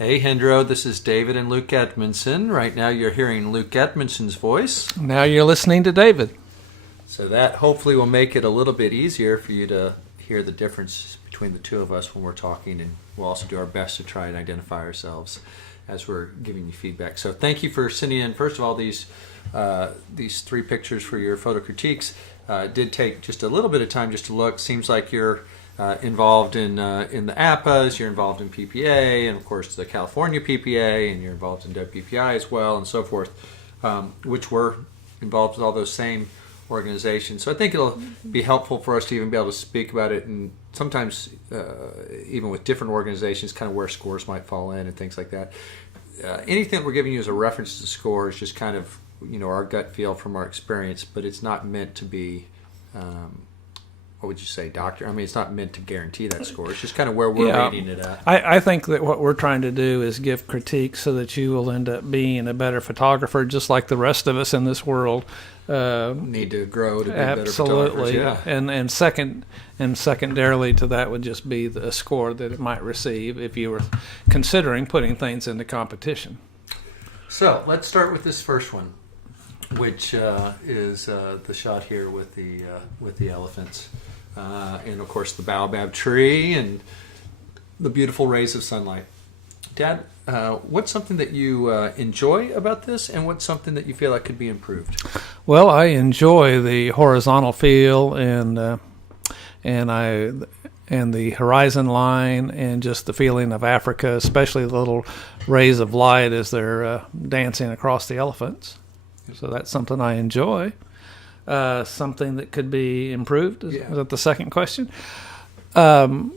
Hey Hendro, this is David and Luke Edmondson. Right now you're hearing Luke Edmondson's voice. Now you're listening to David. So that hopefully will make it a little bit easier for you to hear the difference between the two of us when we're talking, and we'll also do our best to try and identify ourselves as we're giving you feedback. So thank you for sending in, first of all, these three pictures for your photo critiques. It did take just a little bit of time just to look. Seems like you're involved in the APAs, you're involved in PPA, and of course the California PPA, and you're involved in WPPI as well, and so forth, which were involved with all those same organizations. So I think it'll be helpful for us to even be able to speak about it, and sometimes even with different organizations, kind of where scores might fall in and things like that. Anything that we're giving you as a reference to score is just kind of our gut feel from our experience, but it's not meant to be what would you say, doctor? I mean, it's not meant to guarantee that score. It's just kind of where we're rating it at. I think that what we're trying to do is give critique so that you will end up being a better photographer, just like the rest of us in this world. Need to grow to be better photographers. Yeah. And secondarily to that would just be the score that it might receive if you were considering putting things into competition. So let's start with this first one, which is the shot here with the elephants. And of course the baobab tree and the beautiful rays of sunlight. Dad, what's something that you enjoy about this, and what's something that you feel like could be improved? Well, I enjoy the horizontal feel and the horizon line, and just the feeling of Africa, especially the little rays of light as they're dancing across the elephants. So that's something I enjoy. Something that could be improved? Is that the second question? The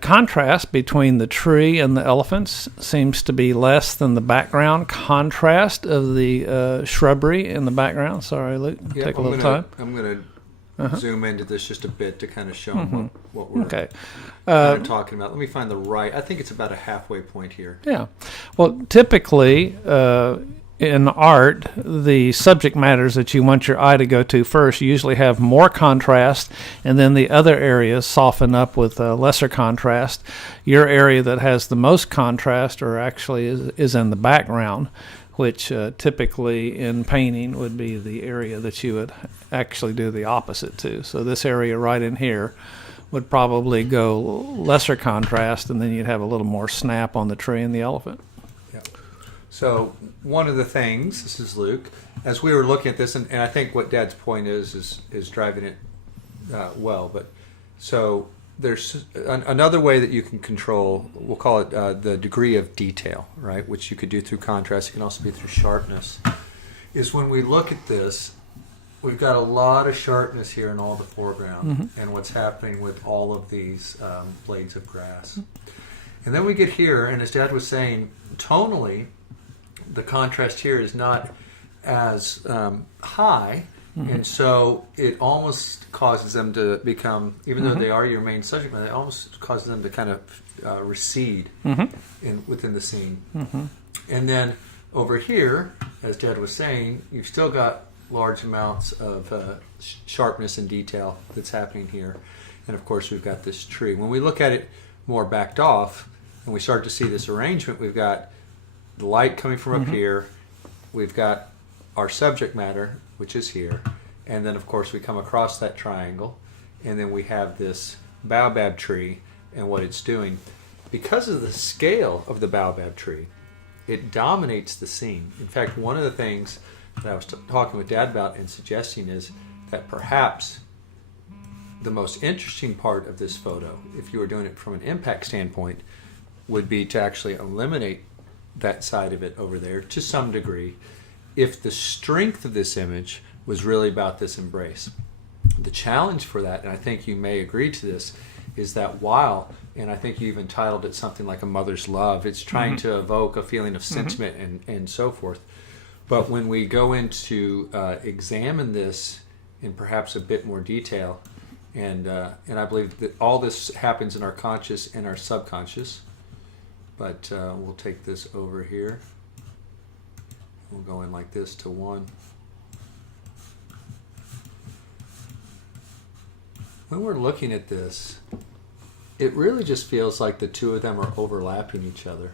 contrast between the tree and the elephants seems to be less than the background contrast of the shrubbery in the background. Sorry, Luke. Take a little time. I'm going to zoom into this just a bit to kind of show what we're kind of talking about. Let me find the right. I think it's about a halfway point here. Yeah. Well, typically in art, the subject matters that you want your eye to go to first usually have more contrast, and then the other areas soften up with lesser contrast. Your area that has the most contrast or actually is in the background, which typically in painting would be the area that you would actually do the opposite to. So this area right in here would probably go lesser contrast, and then you'd have a little more snap on the tree and the elephant. So one of the things, this is Luke, as we were looking at this, and I think what Dad's point is driving it well, but so there's another way that you can control, we'll call it the degree of detail, right, which you could do through contrast. It can also be through sharpness, is when we look at this, we've got a lot of sharpness here in all the foreground and what's happening with all of these blades of grass. And then we get here, and as Dad was saying, tonally, the contrast here is not as high, and so it almost causes them to become, even though they are your main subject matter, it almost causes them to kind of recede within the scene. And then over here, as Dad was saying, you've still got large amounts of sharpness and detail that's happening here. And of course, we've got this tree. When we look at it more backed off, and we start to see this arrangement, we've got the light coming from up here, we've got our subject matter, which is here, and then of course we come across that triangle, and then we have this baobab tree and what it's doing. Because of the scale of the baobab tree, it dominates the scene. In fact, one of the things that I was talking with Dad about and suggesting is that perhaps the most interesting part of this photo, if you were doing it from an impact standpoint, would be to actually eliminate that side of it over there to some degree, if the strength of this image was really about this embrace. The challenge for that, and I think you may agree to this, is that while, and I think you even titled it something like A Mother's Love, it's trying to evoke a feeling of sentiment and so forth. But when we go into examine this in perhaps a bit more detail, and I believe that all this happens in our conscious and our subconscious, but we'll take this over here. We'll go in like this to 1. When we're looking at this, it really just feels like the two of them are overlapping each other.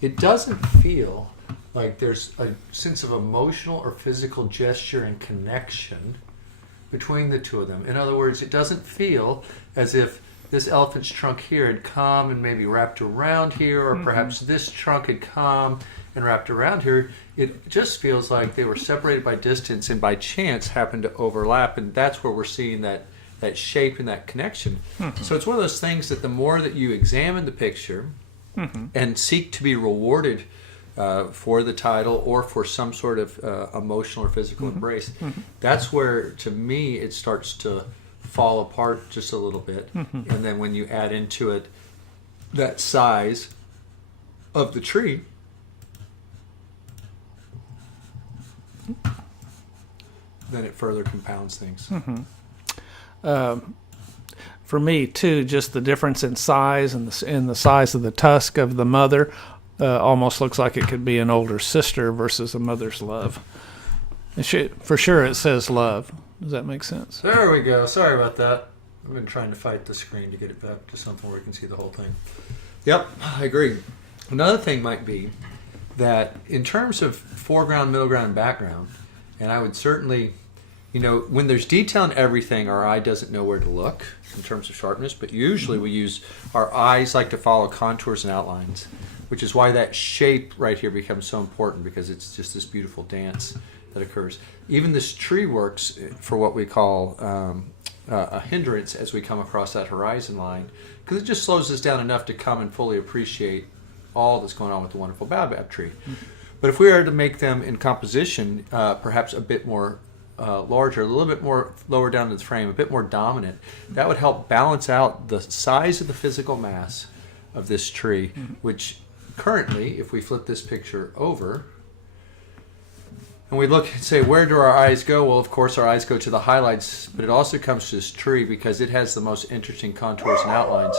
It doesn't feel like there's a sense of emotional or physical gesture and connection between the two of them. In other words, it doesn't feel as if this elephant's trunk here had come and maybe wrapped around here, or perhaps this trunk had come and wrapped around here. It just feels like they were separated by distance and by chance happened to overlap, and that's where we're seeing that shape and that connection. So it's one of those things that the more that you examine the picture and seek to be rewarded for the title or for some sort of emotional or physical embrace, that's where, to me, it starts to fall apart just a little bit. And then when you add into it that size of the tree, then it further compounds things. For me, too, just the difference in size and the size of the tusk of the mother almost looks like it could be an older sister versus a mother's love. For sure, it says love. Does that make sense? There we go. Sorry about that. I've been trying to fight the screen to get it back to something where we can see the whole thing. Yep, I agree. Another thing might be that in terms of foreground, middle ground, and background, and I would certainly, when there's detail in everything, our eye doesn't know where to look in terms of sharpness, but usually we use, our eyes like to follow contours and outlines, which is why that shape right here becomes so important, because it's just this beautiful dance that occurs. Even this tree works for what we call a hindrance as we come across that horizon line, because it just slows us down enough to come and fully appreciate all that's going on with the wonderful baobab tree. But if we are to make them in composition perhaps a bit more larger, a little bit more lower down in the frame, a bit more dominant, that would help balance out the size of the physical mass of this tree, which currently, if we flip this picture over, and we look and say, where do our eyes go? Well, of course, our eyes go to the highlights, but it also comes to this tree because it has the most interesting contours and outlines.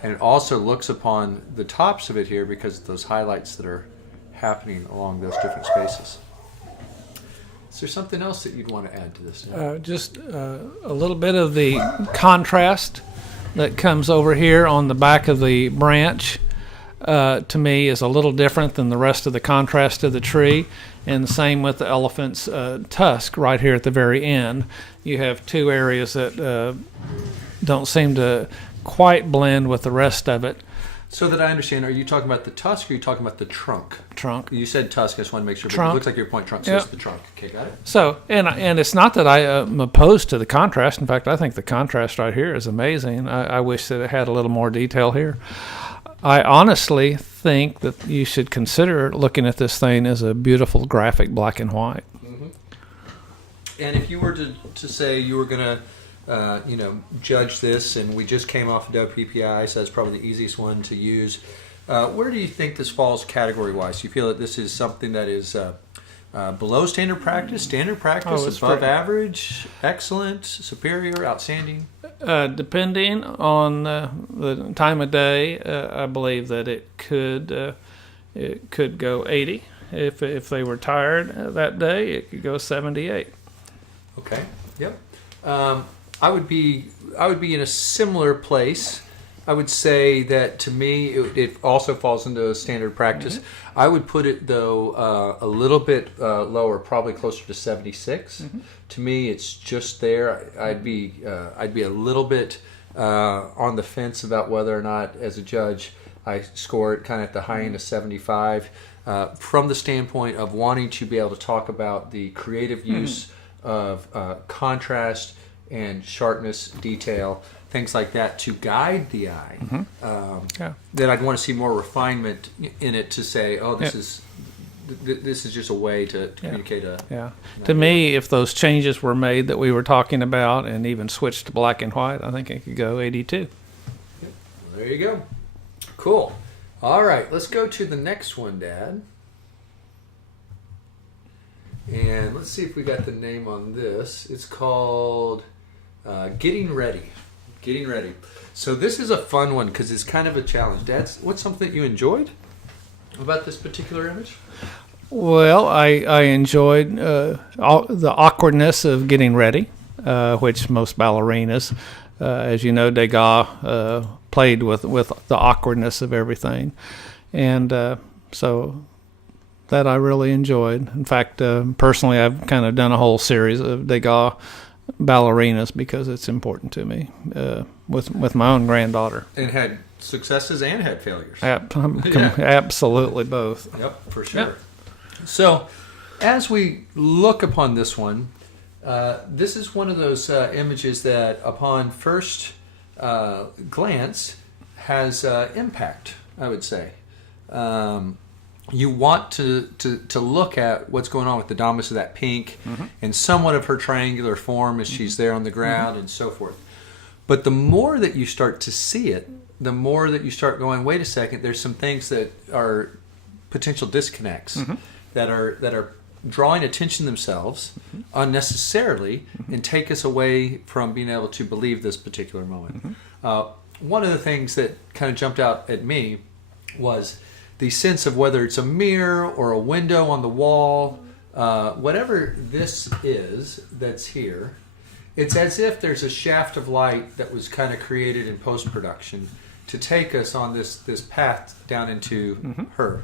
And it also looks upon the tops of it here because of those highlights that are happening along those different spaces. Is there something else that you'd want to add to this? Just a little bit of the contrast that comes over here on the back of the branch. To me, is a little different than the rest of the contrast of the tree, and the same with the elephant's tusk right here at the very end. You have two areas that don't seem to quite blend with the rest of it. So that I understand, are you talking about the tusk or are you talking about the trunk? Trunk. You said tusk, I just want to make sure, but Trunk. it looks like you're pointing trunk, so Yep. it's the trunk. Okay, got it? So, and it's not that I am opposed to the contrast. In fact, I think the contrast right here is amazing. I wish that it had a little more detail here. I honestly think that you should consider looking at this thing as a beautiful graphic black and white. And if you were to say you were going to, judge this, and we just came off of WPPI, so that's probably the easiest one to use. Where do you think this falls category-wise? Do you feel that this is something that is below standard practice, it's above great. average, excellent, superior, outstanding? Depending on the time of day, I believe that it could go 80. If they were tired that day, it could go 78. Okay. Yep. I would be in a similar place. I would say that to me it also falls into standard practice. I would put it though a little bit lower, probably closer to 76. To me, it's just there. I'd be a little bit on the fence about whether or not, as a judge, I score it kind of at the high end of 75. From the standpoint of wanting to be able to talk about the creative use of contrast and sharpness, detail, things like that to guide the eye, then I'd want to see more refinement in it to say, oh, this is just a way to communicate a... Yeah. To me, if those changes were made that we were talking about and even switched to black and white, I think it could go 82. Well, there you go. Cool. All right, let's go to the next one, Dad. And let's see if we got the name on this. It's called Getting Ready. Getting Ready. So this is a fun one because it's kind of a challenge. Dad, what's something that you enjoyed about this particular image? Well, I enjoyed the awkwardness of getting ready, which most ballerinas As you know, Degas played with the awkwardness of everything, and so that I really enjoyed. In fact, personally, I've kind of done a whole series of Degas ballerinas because it's important to me with my own granddaughter. And had successes and had failures. Absolutely both. Yep, for sure. Yep. So, as we look upon this one, this is one of those images that, upon first glance, has impact, I would say. You want to look at what's going on with the dominance of that pink and somewhat of her triangular form as she's there on the ground and so forth. But the more that you start to see it, the more that you start going, wait a second, there's some things that are potential disconnects that are drawing attention themselves unnecessarily and take us away from being able to believe this particular moment. One of the things that kind of jumped out at me was the sense of whether it's a mirror or a window on the wall, whatever this is that's here, it's as if there's a shaft of light that was kind of created in post-production to take us on this path down into her.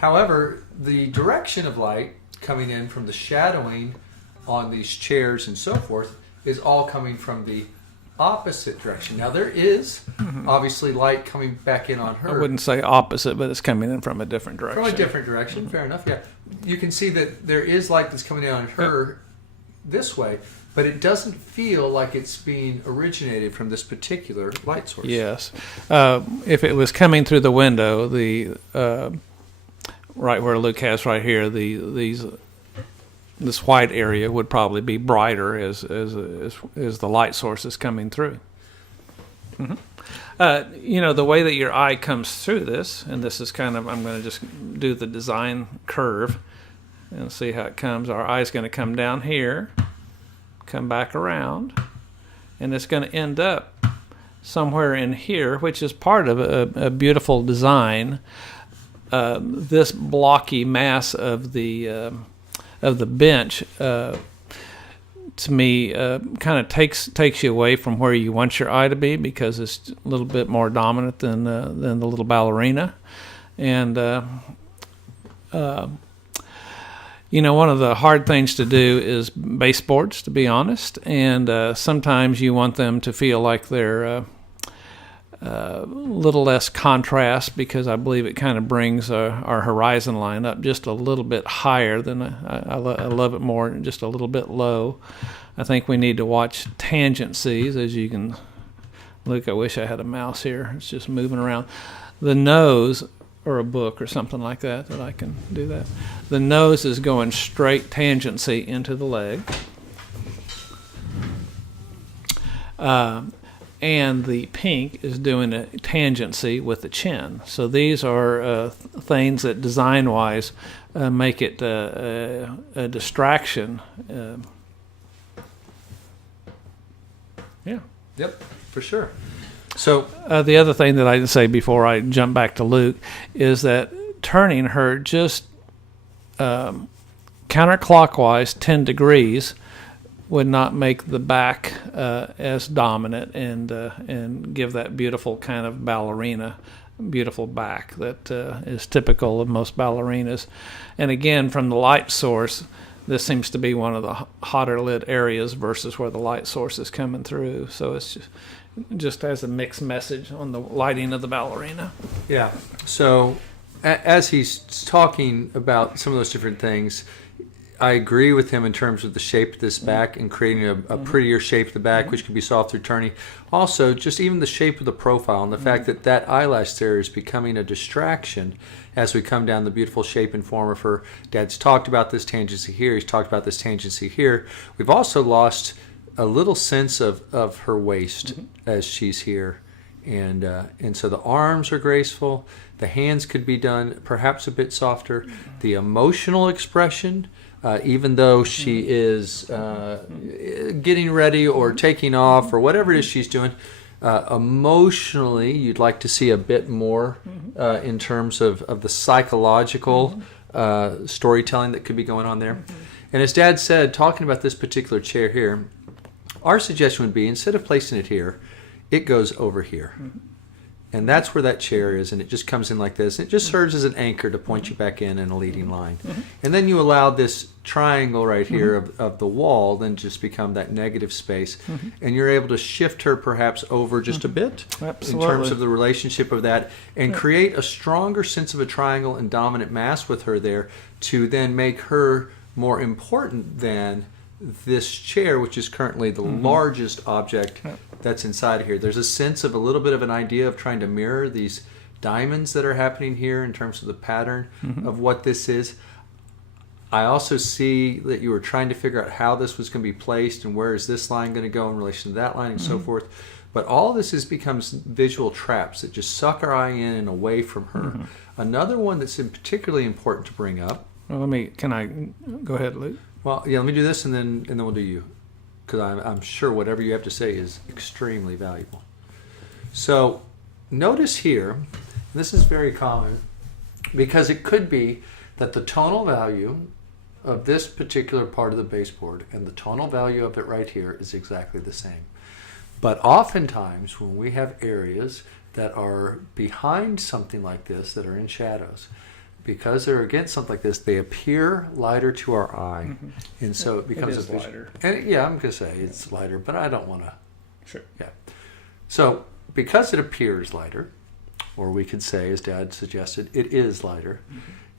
However, the direction of light coming in from the shadowing on these chairs and so forth is all coming from the opposite direction. Now there is obviously light coming back in on her. I wouldn't say opposite, but it's coming in from a different direction. From a different direction, fair enough, yeah. You can see that there is light that's coming in on her this way, but it doesn't feel like it's being originated from this particular light source. Yes. If it was coming through the window, the right where Luke has right here, this white area would probably be brighter as the light source is coming through. The way that your eye comes through this, and this is kind of, I'm going to just do the design curve and see how it comes. Our eye's going to come down here, come back around, and it's going to end up somewhere in here, which is part of a beautiful design. This blocky mass of the bench, to me, kind of takes you away from where you want your eye to be because it's a little bit more dominant than the little ballerina, and one of the hard things to do is baseboards, to be honest, and sometimes you want them to feel like they're a little less contrast because I believe it kind of brings our horizon line up just a little bit higher than I love it more just a little bit low. I think we need to watch tangencies, as you can look. I wish I had a mouse here. It's just moving around. The nose, or a book or something like that I can do that. The nose is going straight tangency into the leg. And the pink is doing a tangency with the chin. So these are things that design-wise make it a distraction. Yep, for sure. So the other thing that I didn't say before I jump back to Luke is that turning her just counterclockwise 10 degrees would not make the back as dominant and give that beautiful kind of ballerina, beautiful back that is typical of most ballerinas. And again, from the light source, this seems to be one of the hotter lit areas versus where the light source is coming through. So it's just has a mixed message on the lighting of the ballerina. Yeah. So as he's talking about some of those different things, I agree with him in terms of the shape of this back and creating a prettier shape of the back, which can be solved through turning. Also, just even the shape of the profile and the fact that eyelash there is becoming a distraction as we come down the beautiful shape and form of her. Dad's talked about this tangency here. He's talked about this tangency here. We've also lost a little sense of her waist as she's here. And so the arms are graceful. The hands could be done perhaps a bit softer. The emotional expression, even though she is getting ready or taking off or whatever it is she's doing, emotionally you'd like to see a bit more in terms of the psychological storytelling that could be going on there. And as Dad said, talking about this particular chair here, our suggestion would be, instead of placing it here, it goes over here. And that's where that chair is, and it just comes in like this. It just serves as an anchor to point you back in a leading line. And then you allow this triangle right here of the wall then just become that negative space. And you're able to shift her perhaps over just a bit in terms of the relationship of that and create a stronger sense of a triangle and dominant mass with her there to then make her more important than this chair, which is currently the largest object that's inside of here. There's a sense of a little bit of an idea of trying to mirror these diamonds that are happening here in terms of the pattern of what this is. I also see that you were trying to figure out how this was going to be placed and where is this line going to go in relation to that line and so forth. But all this becomes visual traps that just suck our eye in and away from her. Another one that's particularly important to bring up. Well, can I go ahead, Luke? Well, yeah, let me do this and then we'll do you. Because I'm sure whatever you have to say is extremely valuable. So notice here, and this is very common, because it could be that the tonal value of this particular part of the baseboard and the tonal value of it right here is exactly the same. But oftentimes when we have areas that are behind something like this, that are in shadows, because they're against something like this, they appear lighter to our eye, and so it becomes it is lighter. And yeah, I'm gonna say it's lighter, but I don't want to. Sure. Yeah. So because it appears lighter, or we could say, as Dad suggested, it is lighter.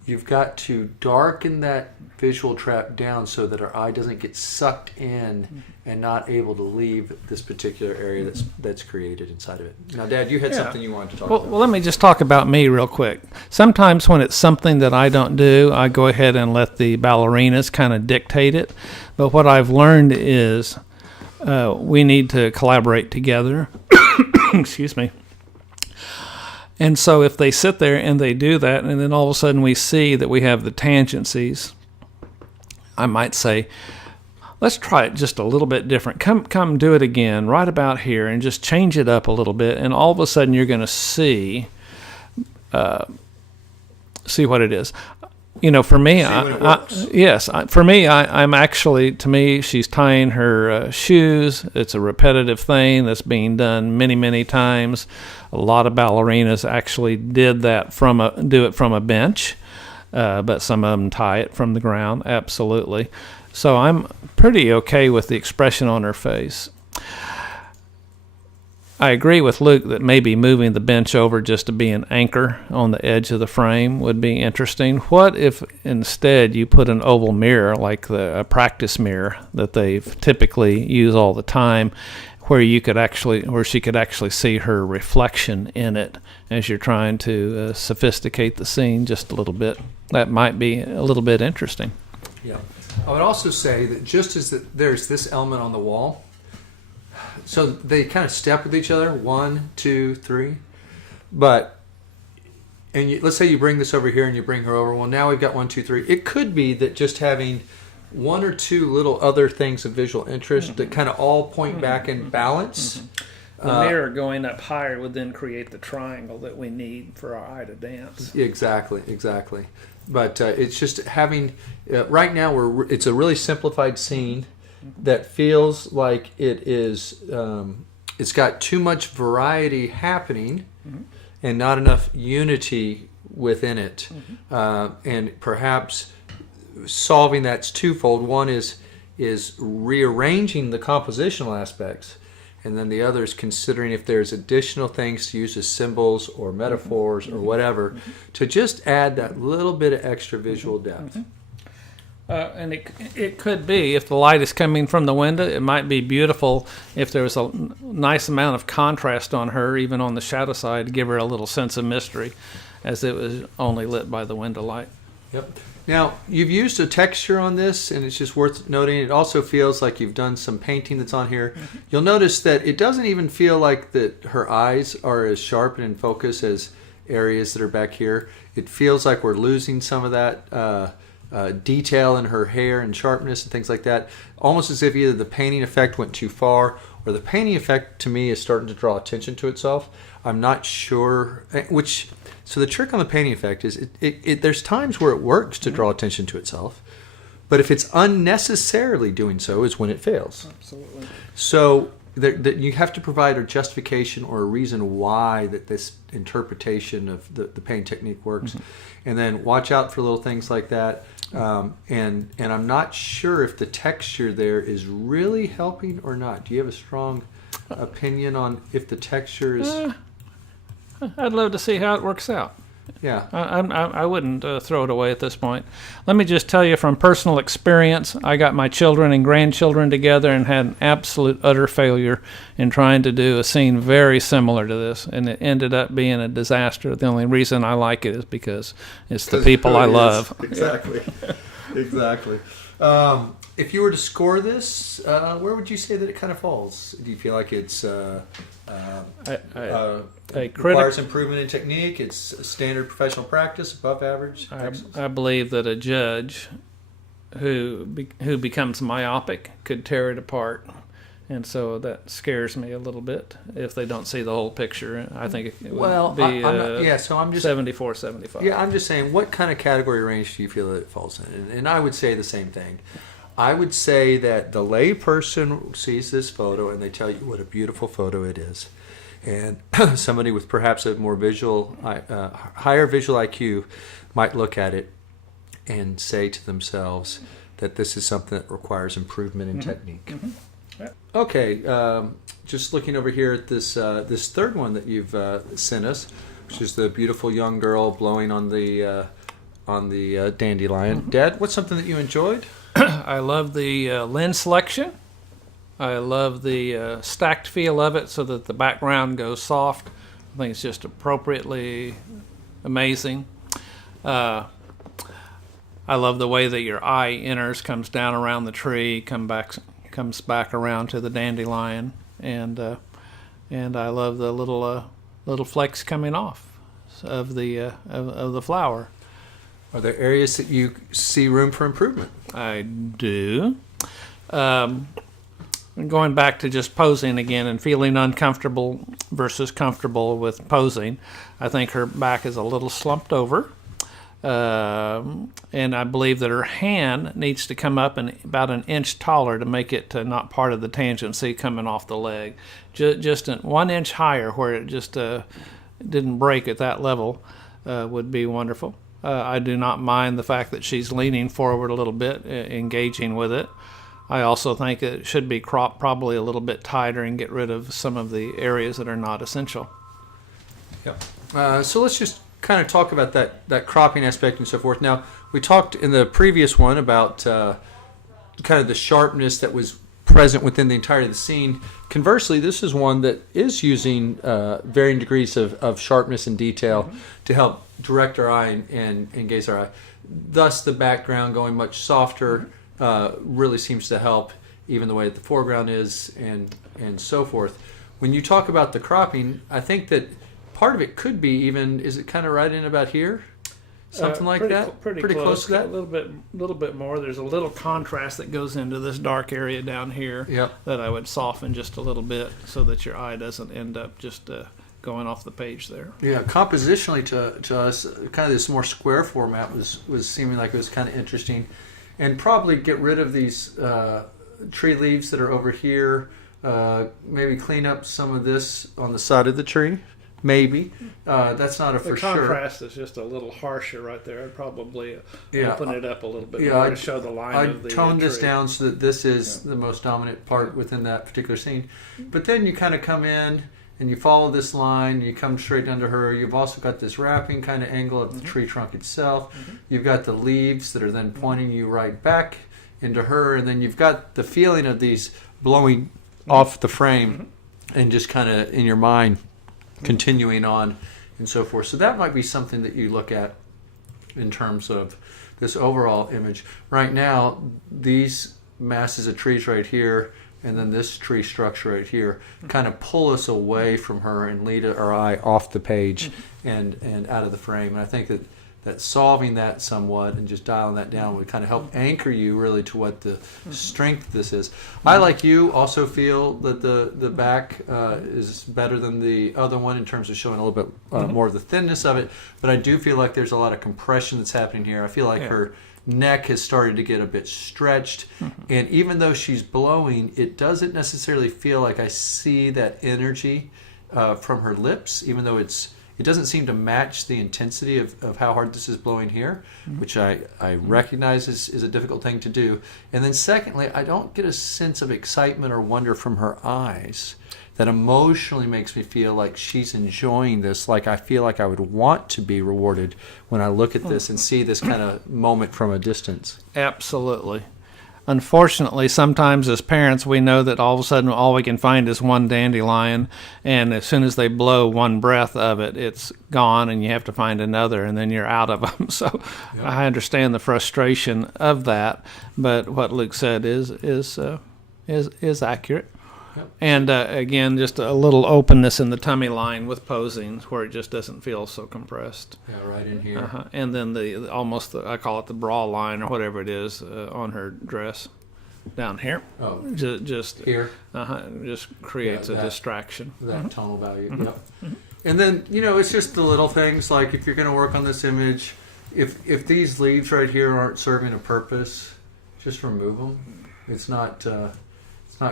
You've got to darken that visual trap down so that our eye doesn't get sucked in and not able to leave this particular area that's created inside of it. Now, Dad, you had something you wanted to talk about. Well, let me just talk about me real quick. Sometimes when it's something that I don't do, I go ahead and let the ballerinas kind of dictate it. But what I've learned is we need to collaborate together. Excuse me. And so if they sit there and they do that, and then all of a sudden we see that we have the tangencies, I might say, let's try it just a little bit different. Come do it again right about here and just change it up a little bit. And all of a sudden you're going to see what it is. You know, for me, I'm actually, to me, she's tying her shoes. It's a repetitive thing that's being done many, many times. A lot of ballerinas actually do it from a bench, but some of them tie it from the ground. Absolutely. So I'm pretty okay with the expression on her face. I agree with Luke that maybe moving the bench over just to be an anchor on the edge of the frame would be interesting. What if instead you put an oval mirror like a practice mirror that they typically use all the time, where she could actually see her reflection in it as you're trying to sophisticate the scene just a little bit? That might be a little bit interesting. Yeah. I would also say that just as there's this element on the wall, so they kind of step with each other, 1, 2, 3. Let's say you bring this over here and you bring her over. Well, now we've got 1, 2, 3. It could be that just having 1 or 2 little other things of visual interest that kind of all point back in balance. The mirror going up higher would then create the triangle that we need for our eye to dance. Exactly. But it's just having right now it's a really simplified scene that feels like it is. It's got too much variety happening, and not enough unity within it. And perhaps solving that's twofold. One is rearranging the compositional aspects, and then the other is considering if there's additional things to use as symbols or metaphors or whatever to just add that little bit of extra visual depth. And it could be, if the light is coming from the window, it might be beautiful if there was a nice amount of contrast on her, even on the shadow side, to give her a little sense of mystery, as it was only lit by the window light. Yep. Now, you've used a texture on this, and it's just worth noting. It also feels like you've done some painting that's on here. You'll notice that it doesn't even feel like that her eyes are as sharp and in focus as areas that are back here. It feels like we're losing some of that detail in her hair and sharpness and things like that, almost as if either the painting effect went too far or the painting effect to me is starting to draw attention to itself. I'm not sure so the trick on the painting effect is there's times where it works to draw attention to itself, but if it's unnecessarily doing so is when it fails. Absolutely. So that you have to provide a justification or a reason why that this interpretation of the paint technique works, and then watch out for little things like that. And I'm not sure if the texture there is really helping or not. Do you have a strong opinion on if the texture is? I'd love to see how it works out. Yeah. I wouldn't throw it away at this point. Let me just tell you from personal experience, I got my children and grandchildren together and had an absolute utter failure in trying to do a scene very similar to this, and it ended up being a disaster. The only reason I like it is because it's the people I love. Exactly. Exactly. If you were to score this, where would you say that it kind of falls? Do you feel like it's requires improvement in technique? It's a standard professional practice, above average? I believe that a judge who becomes myopic could tear it apart. And so that scares me a little bit if they don't see the whole picture. I think it would be I'm just 74, 75. Yeah, I'm just saying, what kind of category range do you feel that it falls in? And I would say the same thing. I would say that the lay person sees this photo and they tell you what a beautiful photo it is. And somebody with perhaps a more higher visual IQ might look at it and say to themselves that this is something that requires improvement in technique. Mm-hmm. Yeah. Okay, just looking over here at this third one that you've sent us, which is the beautiful young girl blowing on the dandelion. Mm-hmm. Dad, what's something that you enjoyed? I love the lens selection. I love the stacked feel of it so that the background goes soft. I think it's just appropriately amazing. I love the way that your eye enters, comes down around the tree, comes back around to the dandelion, and I love the little flakes coming off of the flower. Are there areas that you see room for improvement? I do. Going back to just posing again and feeling uncomfortable versus comfortable with posing, I think her back is a little slumped over. And I believe that her hand needs to come up about an inch taller to make it not part of the tangency coming off the leg. Just 1 inch higher where it just didn't break at that level would be wonderful. I do not mind the fact that she's leaning forward a little bit, engaging with it. I also think it should be cropped probably a little bit tighter and get rid of some of the areas that are not essential. Yep. So let's just kind of talk about that cropping aspect and so forth. Now, we talked in the previous one about kind of the sharpness that was present within the entirety of the scene. Conversely, this is one that is using varying degrees of sharpness and detail to help direct our eye and engage our eye. Thus, the background going much softer really seems to help, even the way that the foreground is and so forth. When you talk about the cropping, I think that part of it could be even, is it kind of right in about here? Something like that? Pretty close to that? A little bit more. There's a little contrast that goes into this dark area down here that I would soften just a little bit so that your eye doesn't end up just going off the page there. Yeah, compositionally to us, kind of this more square format was seeming like it was kind of interesting. And probably get rid of these tree leaves that are over here. Maybe clean up some of this on the side of the tree. Maybe. That's not a for sure. The contrast is just a little harsher right there. I'd probably open it up a little bit more to show the line of the I'd tone this down so that this is the most dominant part within that particular scene. But then you kind of come in and you follow this line, you come straight under her. You've also got this wrapping kind of angle of the tree trunk itself. You've got the leaves that are then pointing you right back into her, and then you've got the feeling of these blowing off the frame and just kind of in your mind continuing on and so forth. So that might be something that you look at in terms of this overall image. Right now, these masses of trees right here and then this tree structure right here kind of pull us away from her and lead our eye off the page and out of the frame. And I think that solving that somewhat and just dialing that down would kind of help anchor you really to what the strength of this is. I, like you, also feel that the back is better than the other one in terms of showing a little bit more of the thinness of it, but I do feel like there's a lot of compression that's happening here. I feel like her neck has started to get a bit stretched. And even though she's blowing, it doesn't necessarily feel like I see that energy from her lips, even though it doesn't seem to match the intensity of how hard this is blowing here, which I recognize is a difficult thing to do. And then secondly, I don't get a sense of excitement or wonder from her eyes that emotionally makes me feel like she's enjoying this, like I feel like I would want to be rewarded when I look at this and see this kind of moment from a distance. Absolutely. Unfortunately, sometimes as parents, we know that all of a sudden all we can find is one dandelion, and as soon as they blow one breath of it, it's gone, and you have to find another, and then you're out of them. So Yep. I understand the frustration of that, but what Luke said is accurate. Yep. And again, just a little openness in the tummy line with posing where it just doesn't feel so compressed. Yeah, right in here. And then I call it the bra line or whatever it is on her dress down here. Oh, Just here, just creates Yeah, a that- distraction. that tonal value. Yep. And then, it's just the little things, like if you're going to work on this image, if these leaves right here aren't serving a purpose, just remove them. It's not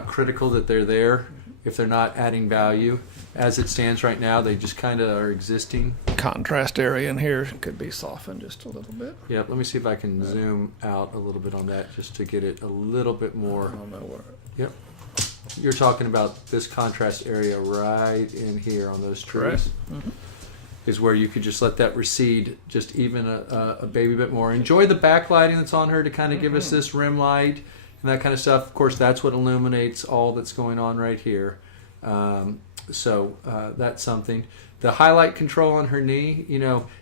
critical that they're there if they're not adding value. As it stands right now, they just kind of are existing. Contrast area in here could be softened just a little bit. Yeah, let me see if I can zoom out a little bit on that just to get it a little bit more. I don't know where. Yep. You're talking about this contrast area right in here on those trees. Correct. Is where you could just let that recede just even a baby bit more. Enjoy the backlighting that's on her to kind of give us this rim light and that kind of stuff. Of course, that's what illuminates all that's going on right here. So that's something. The highlight control on her knee,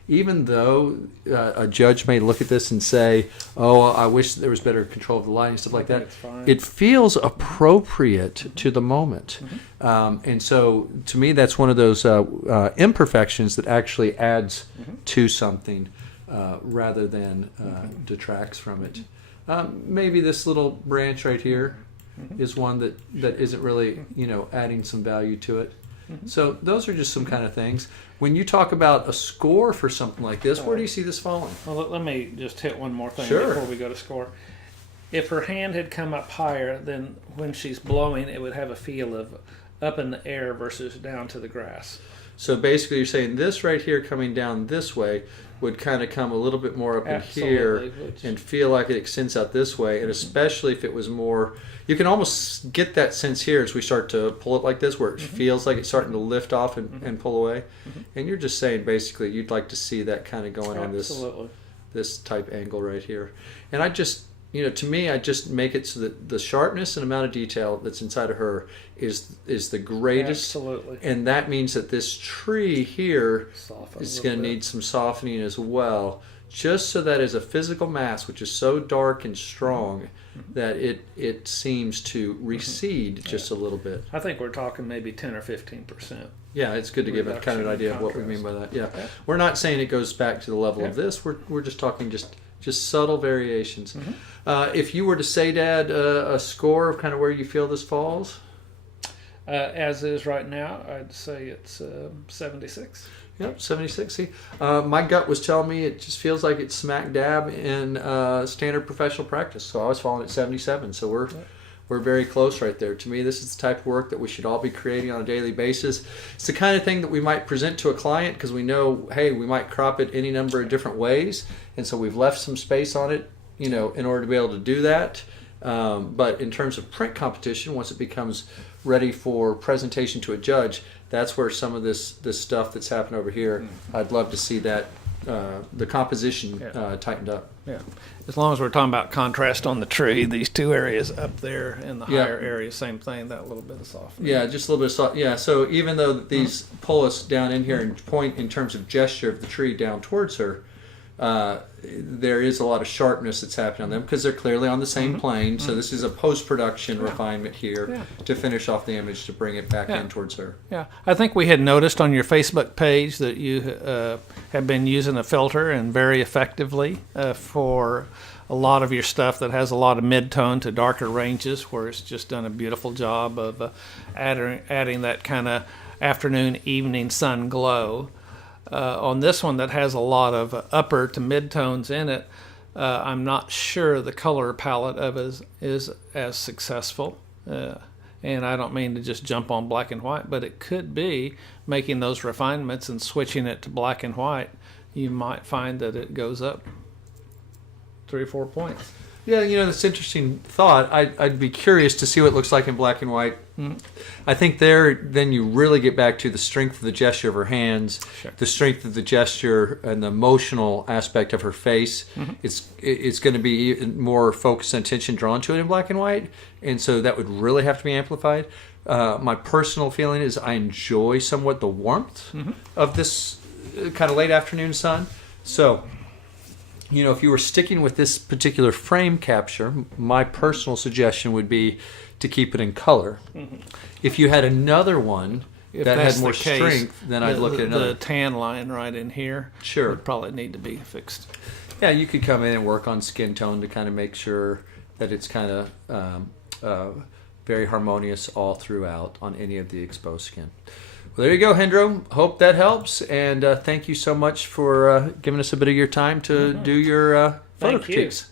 even though a judge may look at this and say, oh, I wish there was better control of the lighting and stuff like that, It's fine. it feels appropriate to the moment. And so to me, that's one of those imperfections that actually adds to something rather than detracts from it. Maybe this little branch right here is one that isn't really, adding some value to it. So those are just some kind of things. When you talk about a score for something like this, where do you see this falling? Well, let me just hit one more thing Sure. before we go to score. If her hand had come up higher, then when she's blowing, it would have a feel of up in the air versus down to the grass. So basically you're saying this right here coming down this way would kind of come a little bit more up in here Absolutely, which- and feel like it extends out this way. And especially if it was more, you can almost get that sense here as we start to pull it like this, where it feels like it's starting to lift off and pull away. And you're just saying basically you'd like to see that kind of going on Absolutely. this type angle right here. And I just, to me, I just make it so that the sharpness and amount of detail that's inside of her is the greatest. Absolutely. And that means that this tree here Soften is a going little to bit. need some softening as well, just so that as a physical mass, which is so dark and strong, that it seems to recede just a little bit. I think we're talking maybe 10 or 15%. Yeah, it's good to give a kind of an idea of what we mean by that. Yeah, we're not saying it goes back to the level of this. We're just talking just subtle variations. If you were to say, Dad, a score of kind of where you feel this falls. As is right now, I'd say it's 76. Yep, 76. See, my gut was telling me it just feels like it's smack dab in standard professional practice. So I was falling at 77. So we're very close right there. To me, this is the type of work that we should all be creating on a daily basis. It's the kind of thing that we might present to a client because we know, hey, we might crop it any number of different ways. And so we've left some space on it, in order to be able to do that. But in terms of print competition, once it becomes ready for presentation to a judge, that's where some of this stuff that's happened over here, I'd love to see that the composition tightened up. Yeah. As long as we're talking about contrast on the tree, these two areas up there and the higher area, same thing, that little bit of softening. Yeah, just a little bit of soft. Yeah, so even though these pull us down in here and point in terms of gesture of the tree down towards her, there is a lot of sharpness that's happening on them because they're clearly on the same plane. So this is a post-production refinement here to finish off the image to bring it back in towards her. Yeah, I think we had noticed on your Facebook page that you have been using a filter and very effectively for a lot of your stuff that has a lot of mid-tone to darker ranges, where it's just done a beautiful job of adding that kind of afternoon, evening sun glow. On this one that has a lot of upper to mid-tones in it, I'm not sure the color palette of it is as successful. And I don't mean to just jump on black and white, but it could be making those refinements and switching it to black and white. You might find that it goes up 3 or 4 points. Yeah, that's an interesting thought. I'd be curious to see what it looks like in black and white. I think then you really get back to the strength of the gesture of her hands, Sure. the strength of the gesture and the emotional aspect of her face. It's going to be more focus and attention drawn to it in black and white, and so that would really have to be amplified. My personal feeling is I enjoy somewhat the warmth of this kind of late afternoon sun. So, if you were sticking with this particular frame capture, my personal suggestion would be to keep it in color. If you had another one that had more strength, then I'd look at another. The tan line right in here would probably need to be fixed. Yeah, you could come in and work on skin tone to kind of make sure that it's kind of very harmonious all throughout on any of the exposed skin. Well, there you go, Hendro. Hope that helps, and thank you so much for giving us a bit of your time to do your photo critiques.